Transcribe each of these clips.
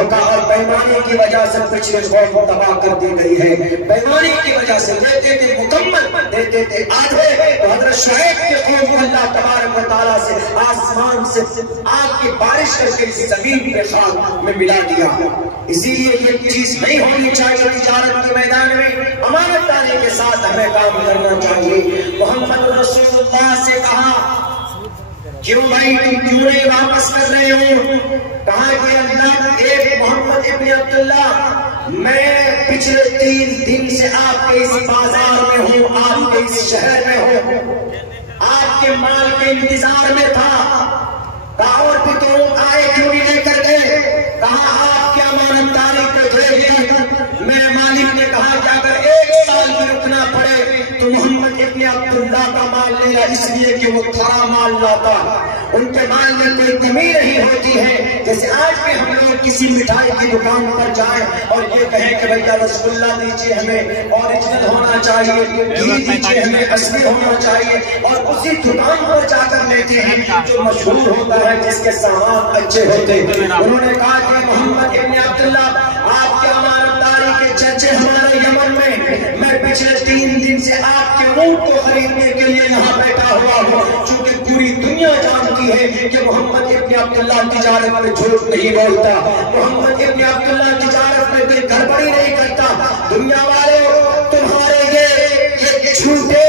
धोखा और बेईमानी की वजह से पिछले कौम तबाह कर दी गई है। बेईमानी की वजह से देते थे मुकम्मल, देते थे आधे। तो हजरत शुएब के कौम को अल्लाह तबारक व तआला से आसमान से आग की बारिश करके इस जमीन पे खाक में मिला दिया। इसीलिए ये चीज नहीं होनी चाहिए। तिजारत के मैदान में अमानतदारी के साथ हमें काम करना चाहिए। मोहम्मद रसूलुल्लाह से कहा, क्यों भाई तुम क्यों नहीं वापस कर रहे हो? कहा कि अल्लाह, एक मोहम्मद इब्न अब्दुल्ला, मैं पिछले 3 दिन से आपके इस बाजार में हूँ, आपके इस शहर में हूँ, आपके माल के इंतजार में था। कहा और भी तो आए क्यों नहीं लेकर गए? कहा आपकी अमानतदारी को देखकर मैं मालिक ने कहा कि अगर 1 साल भी रुकना पड़े तो मोहम्मद इब्न अब्दुल्ला का माल लेना, इसलिए कि वो खरा माल लाता, उनके माल में कोई कमी नहीं होती है। जैसे आज भी हम लोग किसी मिठाई की दुकान पर जाएं और ये कहें कि भैया रसगुल्ला दीजिए, हमें ओरिजिनल होना चाहिए, घी दीजिए, हमें असली होना चाहिए, और उसी दुकान पर जाकर लेते हैं जो मशहूर होता है, जिसके सामान अच्छे होते हैं। उन्होंने कहा कि मोहम्मद इब्न अब्दुल्ला, आपके अमानतदारी के चर्चे हमारे यमन में, मैं पिछले 3 दिन से आपके ऊंट को खरीदने के लिए यहाँ बैठा हुआ हूँ। चूंकि पूरी दुनिया जानती है कि मोहम्मद इब्न अब्दुल्ला तिजारत में झूठ नहीं बोलता, मोहम्मद इब्न अब्दुल्ला तिजारत में कोई गड़बड़ी नहीं करता। दुनिया वाले तुम्हारे ये झूठे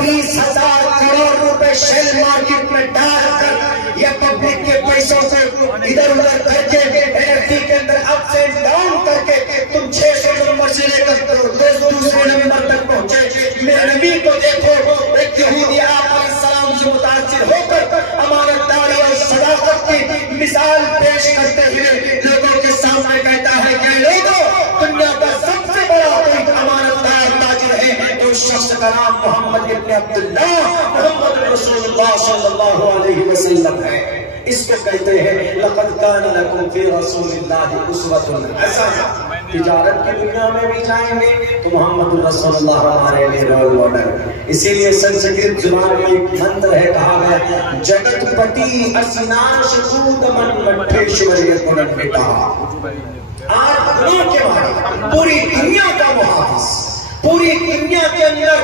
20,000 करोड़ रुपए शेयर मार्केट में डालकर या पब्लिक के पैसों से इधर उधर करके एनएफटी के अंदर अप से डाउन करके तुम 600 नंबर से लेकर दूसरे नंबर तक पहुंचे। मेरे नबी को देखो, एक यहूदी आप अलैहिस्सलाम से मुतासिर होकर अमानतदारी और सदाकत की मिसाल पेश करते हुए लोगों के सामने कहता है कि लोगों, दुनिया का सबसे बड़ा कोई अमानतदार ताजिर है तो उस शख्स का नाम मोहम्मद इब्न अब्दुल्ला, मोहम्मद रसूलुल्लाह सल्लल्लाहु अलैहि वसल्लम है। इसको कहते हैं लक़द कान लकुम फी रसूलिल्लाहि उस्वतुन हसना। तिजारत की दुनिया में भी जाएंगे तो मोहम्मद रसूलुल्लाह हमारे लिए रोल मॉडल। इसीलिए संस्कृत जुबान में एक मंत्र है, कहा गया, जगतपति असिनाश कूद मन मठेश्वरी कुलन बेटा। आज दुनिया के बारे पूरी दुनिया का मुहाफिज, पूरी दुनिया के अंदर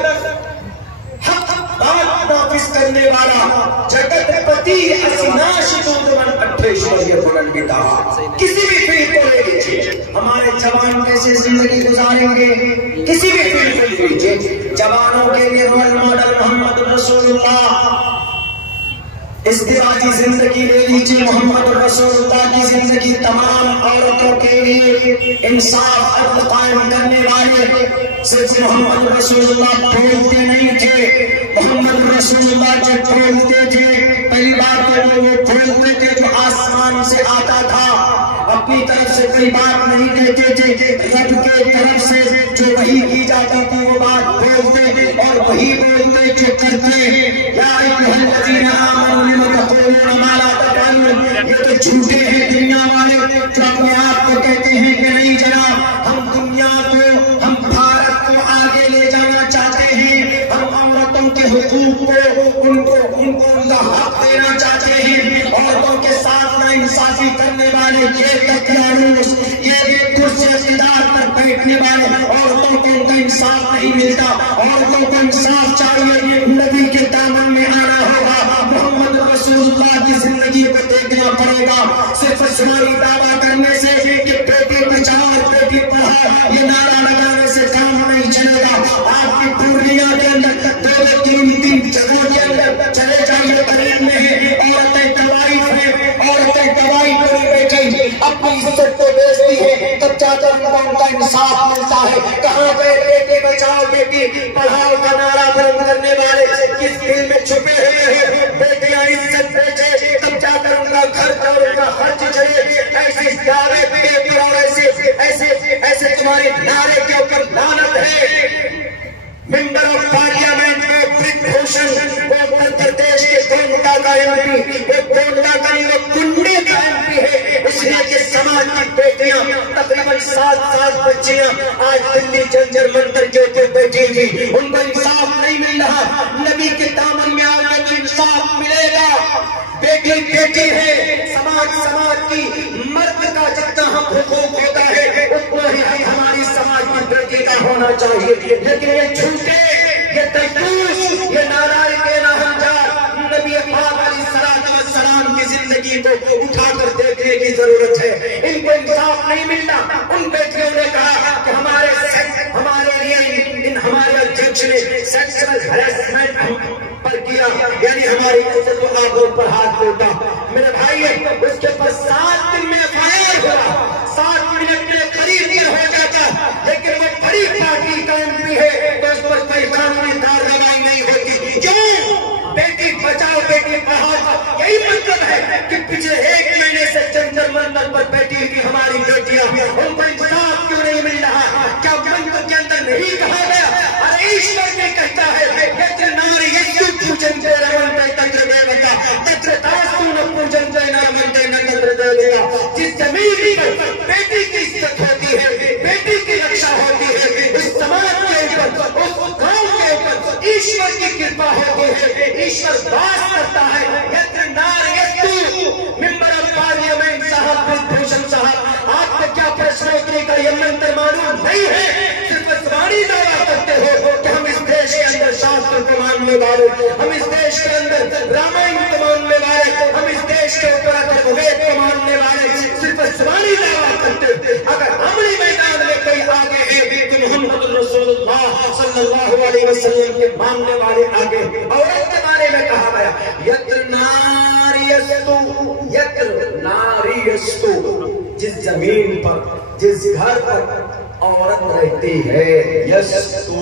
हक बात नाफिज करने वाला जगतपति किसी भी फील्ड को ले लीजिए, हमारे जवान कैसे जिंदगी गुजारेंगे, किसी भी फील्ड को ले लीजिए, जवानों के लिए रोल मॉडल मोहम्मद रसूलुल्लाह। इज़्दिवाजी जिंदगी ले लीजिए, मोहम्मद रसूलुल्लाह की जिंदगी तमाम औरतों के लिए इंसाफ अदल कायम करने वाले। सिर्फ मोहम्मद रसूलुल्लाह बोलते नहीं थे, मोहम्मद रसूलुल्लाह जब बोलते थे पहली बात तो वो बोलते थे जो आसमान से आता था, अपनी तरफ से कोई बात नहीं कहते थे, रब के तरफ से जो वही की जाती थी वो बात बोलते और वही बोलते जो करते। ये तो झूठे हैं दुनिया वाले जो अपने आप को कहते हैं कि नहीं जनाब हम दुनिया को, हम भारत को आगे ले जाना चाहते हैं, हम औरतों के हुकूक को उनको उनका हक देना चाहते हैं, औरतों के साथ नाइंसाफी करने वाले ये तकियारूस, ये कुर्सी इख्तियार पर बैठने वाले औरतों को उनका इंसाफ नहीं मिलता, औरतों को इंसाफ चाहिए, नबी के दामन में आना होगा, मोहम्मद रसूलुल्लाह की जिंदगी को देखना पड़ेगा। सिर्फ जिस्मानी दावा करने से कि बेटी बचाओ बेटी पढ़ाओ ये नारा लगाने से काम नहीं चलेगा। आपकी पूर्णिया के अंदर 2-3 जगहों के अंदर चले जाइए, करीब में है औरतें दवाई है, औरतें दवाई करी बैठी अपनी इज्जत को बेचती है, तब जाकर उनका इंसाफ मिलता है। कहाँ गए बेटी बचाओ बेटी पढ़ाओ का नारा बुलंद करने वाले, किस दिल में छुपे हुए हैं? बेटियां इज्जत बेचे तब जाकर उनका घर और उनका खर्च चले। ऐसे दावे पे और ऐसे तुम्हारे नारे के ऊपर लानत है। मेंबर ऑफ पार्लियामेंट में ब्रिजभूषण वो उत्तर प्रदेश के गोंडा का एमपी, वो गोंडा का नहीं वो कुंडी का एमपी है, इसलिए कि समाज की बेटियां तकरीबन 7 बच्चियां आज दिल्ली जंतर मंतर के ऊपर बैठी थी, उनको इंसाफ नहीं मिल रहा। नबी के दामन में आगे तो इंसाफ मिलेगा। बेटी बेटी है, समाज की मर्द का चाहिए, लेकिन ये झूठे, ये तजूस, ये नाराज बेनाहमजार नबी पाक अलैहिस्सलाम की जिंदगी को उठाकर देखने की जरूरत है। इनको इंसाफ नहीं मिलता। उन बेटियों ने कहा कि हमारे लिए हमारे अध्यक्ष ने सेक्सुअल हैरेसमेंट पर किया, यानी हमारी आगों पर हाथ उठा। मेरे भाई उसके पर 7 दिन में फायर हुआ, 7 मिनट में करीब हो जाता, लेकिन वो बड़ी पार्टी का एमपी है तो उस पर कोई कानूनी कार्रवाई नहीं होती। क्यों? बेटी बचाओ बेटी पढ़ाओ, यही मतलब है कि पिछले 1 महीने से जंतर मंतर पर बैठी हुई हमारी बेटियां, उनको इंसाफ क्यों नहीं मिल रहा? क्या मंत्र के अंदर नहीं कहा गया? अरे ईश्वर ने कहता है नारी यस्तु पूजन से रमनते तंत्र देवता तत्र दास्तु न पूजन से नरमनते न तंत्र देवता। जिस जमीन पर बेटी की इज्जत होती है, बेटी की रक्षा होती है, इस समाज के ऊपर, उस गांव के ऊपर ईश्वर की कृपा होती है, ईश्वर वास करता है। यत्र नारी यस्तु मेंबर ऑफ पार्लियामेंट साहब भूषण साहब, आपको क्या प्रश्नोत्तरी का ये मंत्र मालूम नहीं है? सिर्फ जबानी दावा करते हो कि हम इस देश के अंदर शास्त्र को मानने वाले, हम इस देश के अंदर रामायण को मानने वाले, हम इस देश के ऊपर वेद को मानने वाले, सिर्फ जबानी दावा करते। अगर अमली मैदान में कोई आगे है तो मोहम्मद रसूलुल्लाह सल्लल्लाहु अलैहि वसल्लम के मानने वाले आगे। औरत के बारे में कहा गया यत्र नारीयस्तु, यत्र नारीयस्तु, जिस जमीन पर, जिस घर पर औरत रहती है, यस्तु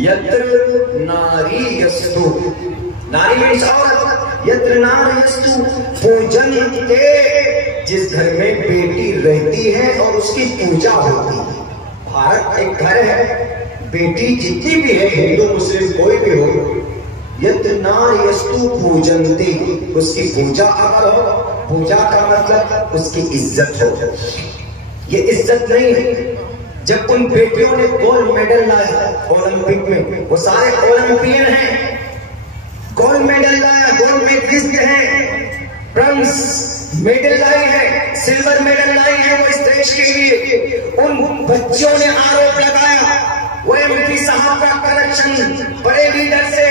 यत्र नारीयस्तु, नारी मीन्स औरत, यत्र नारीयस्तु पूजन्ते, जिस घर में बेटी रहती है और उसकी पूजा होती है। भारत एक घर है, बेटी जितनी भी है, हिंदू मुस्लिम कोई भी हो, यत्र नारीयस्तु पूजन्ते, उसकी पूजा अगर हो, पूजा का मतलब उसकी इज्जत हो। ये इज्जत नहीं है। जब उन बेटियों ने गोल्ड मेडल लाया ओलंपिक में, वो सारे ओलंपियन हैं, गोल्ड मेडल लाया, गोल्ड मेडलिस्ट हैं, ब्रॉन्ज मेडल लाई है, सिल्वर मेडल लाई है वो इस देश के लिए। उन बच्चों ने आरोप लगाया वो एमपी साहब का करप्शन, बड़े लीडर से,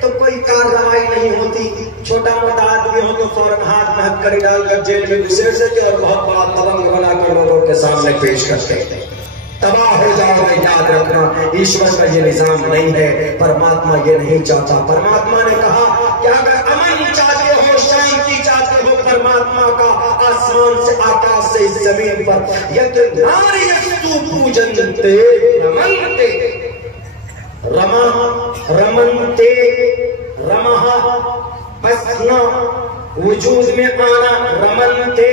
तो कोई कार्रवाई नहीं होती। छोटा मोटा आदमी हो तो फौरन हाथ में हथकड़ी डालकर जेल में घुसेड़ देते और बहुत बड़ा तबंग बनाकर लोगों के सामने पेश करते। तबाह हो जाओगे, याद रखना। ईश्वर का ये निजाम नहीं है, परमात्मा ये नहीं चाहता। परमात्मा ने कहा कि अगर अमन चाहते हो, शांति चाहते हो, परमात्मा का आसमान से, आकाश से इस जमीन पर यत्र नारीयस्तु पूजन्ते रमन्ते, रमा रमन्ते, रमः बसना, वजूद में आना, रमन्ते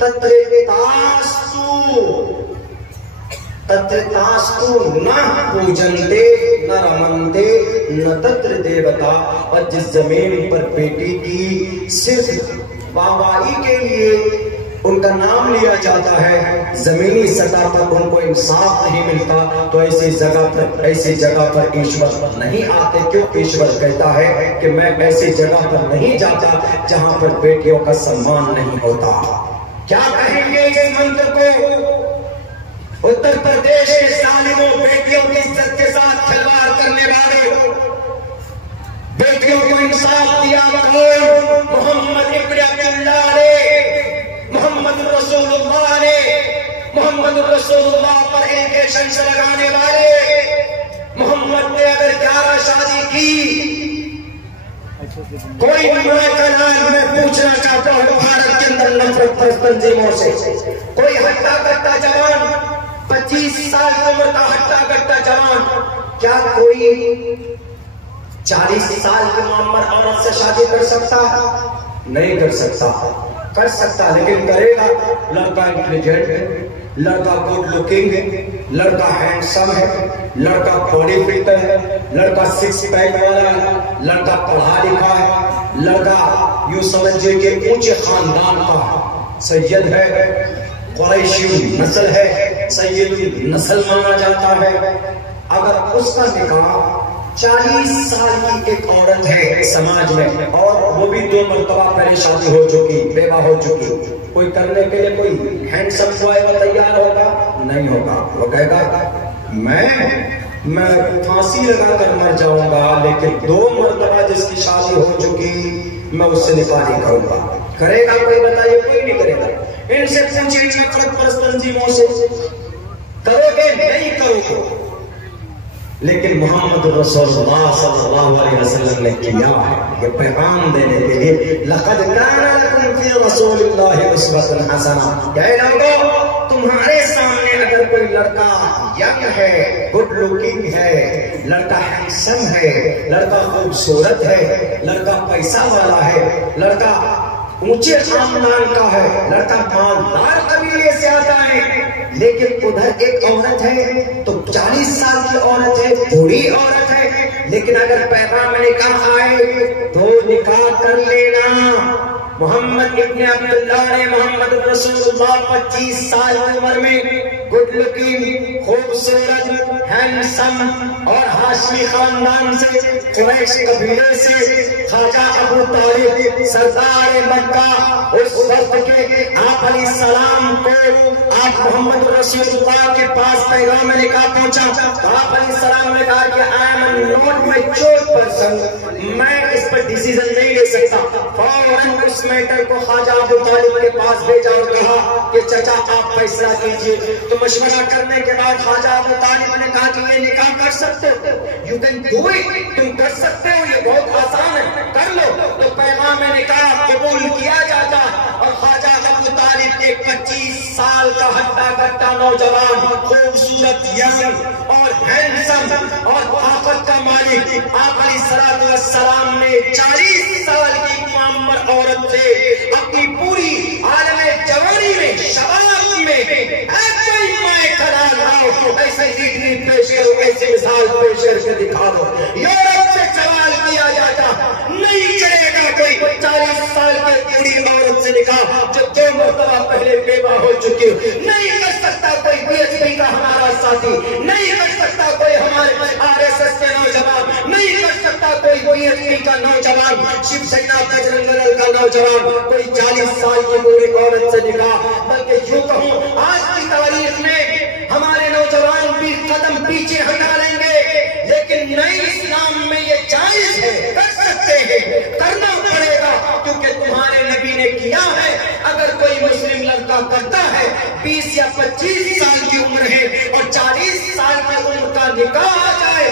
तत्रतास्तु, तत्रतास्तु न पूजन्ते न रमन्ते न तत्र देवता। और जिस जमीन पर बेटी की सिर्फ वाहवाही के लिए उनका नाम लिया जाता है, जमीनी सतह पर उनको इंसाफ नहीं मिलता, तो ऐसी जगह पर ईश्वर नहीं आते। क्यों? ईश्वर कहता है कि मैं ऐसी जगह पर नहीं जाता जहां पर बेटियों का सम्मान नहीं होता। क्या कहेंगे इस मंत्र को? उत्तर प्रदेश के सालिमों, बेटियों की इज्जत के साथ खिलवाड़ करने वालों, बेटियों को इंसाफ दिया कौन? मोहम्मद इब्न अब्दुल्लाह ने, मोहम्मद रसूलुल्लाह ने, मोहम्मद रसूलुल्लाह पर एलिगेशंस लगाने वाले। मोहम्मद ने अगर 11 शादी की, कोई मां का नाम मैं पूछना चाहता हूं भारत के अंदर नफरत तंजीमों से, कोई हट्टा कट्टा जवान, 25 साल की उम्र का हट्टा कट्टा जवान, क्या कोई 40 साल की उम्र औरत से शादी कर सकता? नहीं कर सकता। कर सकता लेकिन करेगा? लड़का इंटेलिजेंट है, लड़का गुड लुकिंग है, लड़का हैंडसम है, लड़का बॉडी फिल्टर है, लड़का 6 पैक वाला है, लड़का पढ़ा लिखा है, लड़का यूं समझिए कि ऊंचे खानदान का सैयद है, कुरैशी नस्ल है, सैयदी नस्ल माना जाता है। अगर उसका निकाह 40 साल की एक औरत है समाज में, और वो भी 2 मरतबा पहले शादी हो चुकी, बेवा हो चुकी, कोई करने के लिए कोई हैंडसम बॉय तैयार होगा? नहीं होगा। वो कहेगा मैं मैं फांसी लगाकर मर जाऊंगा, लेकिन 2 मरतबा जिसकी शादी हो चुकी मैं उससे निकाह नहीं करूंगा। करेगा कोई? बताइए, कोई नहीं करेगा। इनसे पूछिए नफरत परस्त तंजीमों से, करोगे? नहीं करोगे। लेकिन मोहम्मद रसूलुल्लाह सल्लल्लाहु अलैहि वसल्लम ने किया है, ये पैगाम देने के लिए लक़द काना लकुम फी रसूलिल्लाहि उस्वतुन हसना। ये लोगों, तुम्हारे सामने अगर कोई लड़का यंग है, गुड लुकिंग है, लड़का हैंडसम है, लड़का खूबसूरत है, लड़का पैसा वाला है, लड़का ऊंचे खानदान का है, लड़का मालदार कबीले से आता है, लेकिन उधर एक औरत है तो 40 साल की औरत है, बूढ़ी औरत है, लेकिन अगर पैगाम निकाह आए तो निकाह कर लेना। मोहम्मद इब्ने अब्दुल्लाह ने मोहम्मद रसूलुल्लाह 25 साल की उम्र में गुड लुकिंग, खूबसूरत, हैंडसम और हाशमी खानदान से, कुरैश कबीले से, ख्वाजा अबू तालिब सरदार मक्का, उस वक्त के आप अलैहिस्सलाम को आप मोहम्मद रसूलुल्लाह के पास पैगाम निकाह पहुंचा। आप अलैहिस्सलाम ने कहा कि I am not mature person, मैं इस पर डिसीजन नहीं ले सकता। फौरन उस मैटर को ख्वाजा अबू तालिब के पास भेजा और कहा कि चाचा आप फैसला कीजिए। तो मशवरा करने के बाद ख्वाजा अबू तालिब ने कहा कि ये निकाह कर सकते हो, यू कैन डू इट, तुम कर सकते हो, ये बहुत आसान है, कर लो। तो पैगाम निकाह कबूल किया जाता और ख्वाजा अबू तालिब एक 25 साल का हट्टा कट्टा नौजवान, खूबसूरत, यंग और हैंडसम और ताकत का मालिक, आप अलैहिस्सलातु वस्सलाम ने 40 साल की मुअम्मर औरत से अपनी पूरी आलमे जवानी में, शबाब में ऐसे डिग्री पेश करो, ऐसे मिसाल पेश करके दिखा दो। यूरोप से सवाल किया जाता, नहीं करेगा कोई 40 साल की बूढ़ी औरत से निकाह जो 2 मरतबा पहले बेवा हो चुकी हो। नहीं कर सकता कोई बीएसपी का हमारा साथी, नहीं कर सकता कोई हमारे आरएसएस के नौजवान, नहीं कर सकता कोई बीएसपी का नौजवान, शिवसेना बजरंग दल का नौजवान, कोई 40 साल की बूढ़ी औरत से निकाह। बल्कि यूं कहूं, आज की तारीख में हमारे नौजवान भी कदम पीछे हटा लेंगे, लेकिन नए इस्लाम में ये जायज है, कर सकते हैं, करना पड़ेगा, क्योंकि तुम्हारे नबी ने किया है। अगर कोई मुस्लिम लड़का करता है, 20 या 25 साल की उम्र है और 40 साल की उम्र का निकाह आ जाए,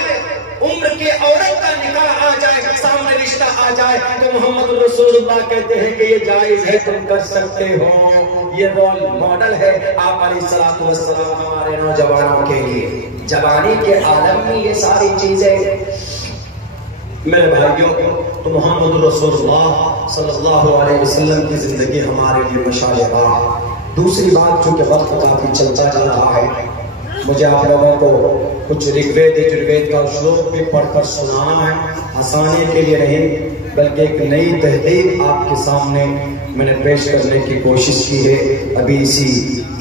उम्र के औरत का निकाह आ जाए, सामने रिश्ता आ जाए, तो मोहम्मद रसूलुल्लाह कहते हैं कि ये जायज है, तुम कर सकते हो। ये रोल मॉडल है आप अलैहिस्सलातु वस्सलाम हमारे नौजवानों के लिए। जवानी के आलम में ये सारी चीजें मेरे भाइयों, तो मोहम्मद रसूलुल्लाह सल्लल्लाहु अलैहि वसल्लम की जिंदगी हमारे लिए मशाल-ए-राह। दूसरी बात, चूंकि वक्त काफी चलता जा रहा है, मुझे आप लोगों को कुछ ऋग्वेद यजुर्वेद का श्लोक भी पढ़कर सुनाना है। आसानी के लिए नहीं, बल्कि एक नई तहरीर आपके सामने मैंने पेश करने की कोशिश की है। अभी इसी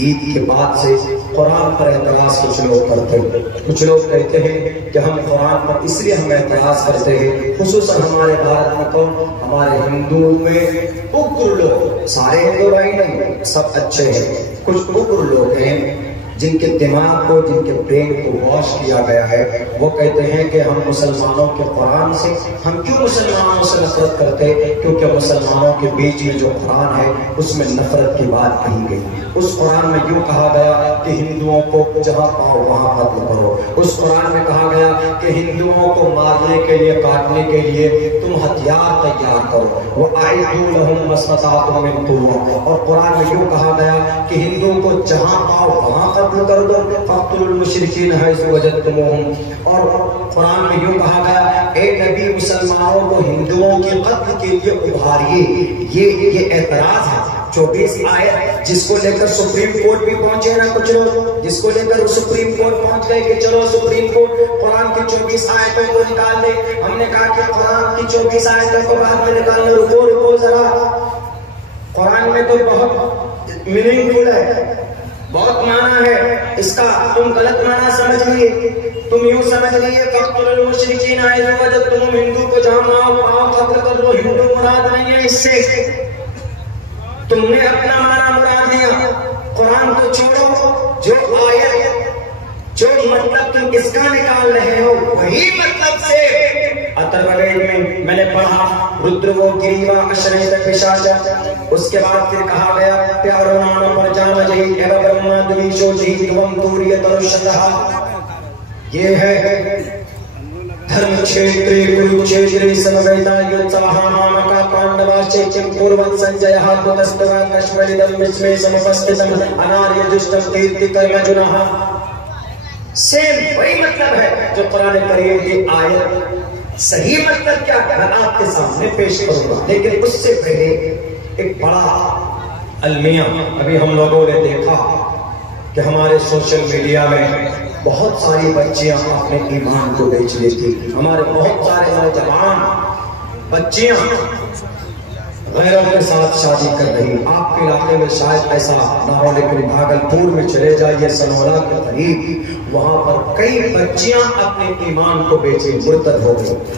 ईद के बाद से कुरान पर एतराज कुछ लोग करते हैं। कुछ लोग कहते हैं कि हम कुरान पर इसलिए हम एतराज करते हैं, खुसूसन हमारे भारत में तो हमारे हिंदू में उग्र लोग, सारे हिंदू भाई नहीं, सब अच्छे हैं, कुछ उग्र लोग हैं जिनके दिमाग को, जिनके ब्रेन को वॉश किया गया है। वो कहते हैं कि हम मुसलमानों के कुरान से, हम क्यों मुसलमानों से नफरत करते हैं? क्योंकि मुसलमानों के बीच में जो कुरान है उसमें नफरत की बात कही गई। उस कुरान में यूं कहा गया कि हिंदुओं को जहां पाओ वहां कत्ल करो। उस कुरान में कहा गया कि हिंदुओं को मारने के लिए, काटने के लिए तुम हथियार तैयार करो। वो आइदू लहुम मस्तताअतुम मिन कुव्वा। और कुरान में यूं कहा गया कि हिंदुओं को जहां पाओ वहां कत्ल कर दो, फक़्तुलुल मुशरिकीन हैसु वजदतुमूहुम। और कुरान में यूं कहा गया, ए नबी मुसलमानों को हिंदुओं के कत्ल के लिए उभारिए। ये एतराज है। 24 आयत जिसको लेकर सुप्रीम कोर्ट भी पहुंचे ना कुछ लोग, जिसको लेकर सुप्रीम कोर्ट पहुंच गए कि चलो सुप्रीम कोर्ट कुरान की 24 आयतों को निकाल दे। हमने कहा कि कुरान की 24 आयतों को बाद में निकालने, रुको जरा, कुरान में तो बहुत मीनिंगफुल है, बहुत माना है इसका, तुम गलत माना समझ लिए। तुम यूं समझ लिए फक़्तुलुल मुशरिकीन हैसु वजदतुमूहुम, हिंदू को जहां पाओ कत्ल कर दो। हिंदू मुराद नहीं है इससे, तुमने अपना माना मुराद दिया। कुरान को छोड़ो, जो आयत, जो मतलब तुम इसका निकाल रहे हो, वही मतलब से अथर्ववेद में मैंने पढ़ा रुद्रवो गिरीवा अश्रयत पिशाचा। उसके बाद फिर कहा गया प्यारो नाम पर जाना जही एवं ब्रह्मा द्विशो जही एवं दूर्य तरुषतः। ये है धर्म क्षेत्रे कुरुक्षेत्रे समवेतायुत्सवहामानका पांडवाश्चैत्यं पूर्वं संजयः कुतस्तवा कश्मलिदं विस्मे समुपस्थितं अनार्यजुष्टं कीर्तिकर्मजुनः। सेम वही मतलब है जो कुरान करीम की आयत। सही मतलब क्या मैं आपके सामने पेश करूंगा, लेकिन उससे पहले एक बड़ा अलमिया। अभी हम लोगों ने देखा कि हमारे सोशल मीडिया में बहुत सारी बच्चियां अपने ईमान को बेच लेती। हमारे बहुत सारे नौजवान बच्चियां गैरों के साथ शादी कर रही। आपके इलाके में शायद ऐसा ना हो, लेकिन भागलपुर में चले जाइए सनौला के करीब, वहां पर कई बच्चियां अपने ईमान को बेचे मुर्तद हो गई।